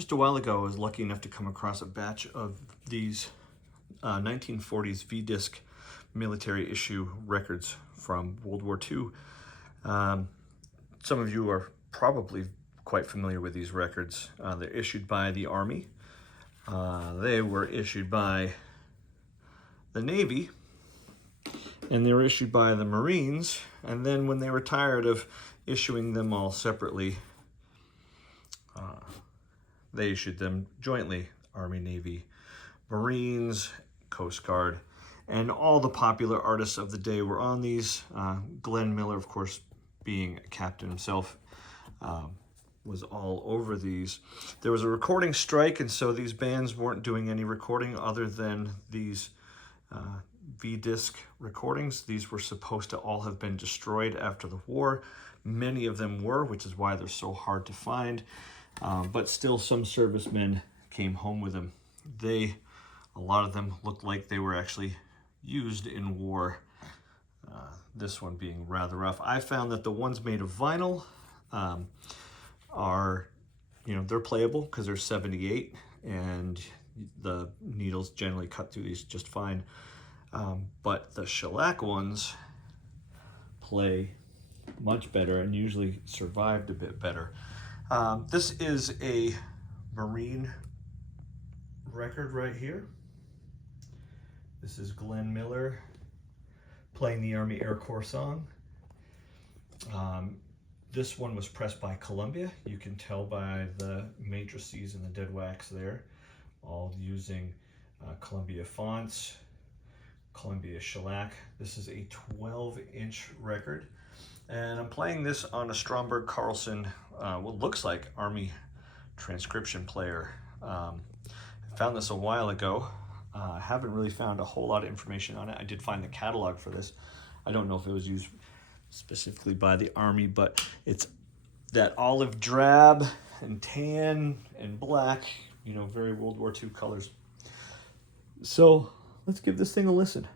Just a while ago, I was lucky enough to come across a batch of these 1940s V Disc military issue records from World War II. Some of you are probably quite familiar with these records. They're issued by the Army. They were issued by the Navy, and they were issued by the Marines, and then when they were tired of issuing them all separately, they issued them jointly. Army, Navy, Marines, Coast Guard, and all the popular artists of the day were on these. Glenn Miller, of course, being a captain himself, was all over these. There was a recording strike, and so these bands weren't doing any recording other than these V-disc recordings. These were supposed to all have been destroyed after the war. Many of them were, which is why they're so hard to find. But still, some servicemen came home with them. A lot of them looked like they were actually used in war. This one being rather rough. I found that the ones made of vinyl are, they're playable because they're 78, and the needles generally cut through these just fine. But the shellac ones play much better and usually survived a bit better. This is a Marine record right here. This is Glenn Miller playing the Army Air Corps song. This one was pressed by Columbia. You can tell by the matrices and the dead wax there, all using Columbia fonts, Columbia shellac. This is a 12-inch record, and I'm playing this on a Stromberg Carlson, what looks like Army transcription player. I found this a while ago. I haven't really found a whole lot of information on it. I did find the catalog for this. I don't know if it was used specifically by the Army, but it's that olive drab and tan and black, very World War II colors. So let's give this thing a listen.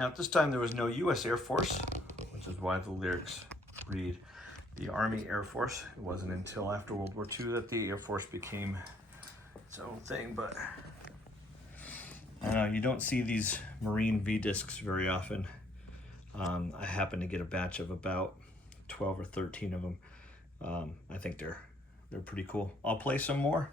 Now at this time there was no U.S. Air Force, which is why the lyrics read the Army Air Force. It wasn't until after World War II that the Air Force became its own thing, but you don't see these Marine V Discs very often. I happen to get a batch of about 12 or 13 of them. I think they're pretty cool. I'll play some more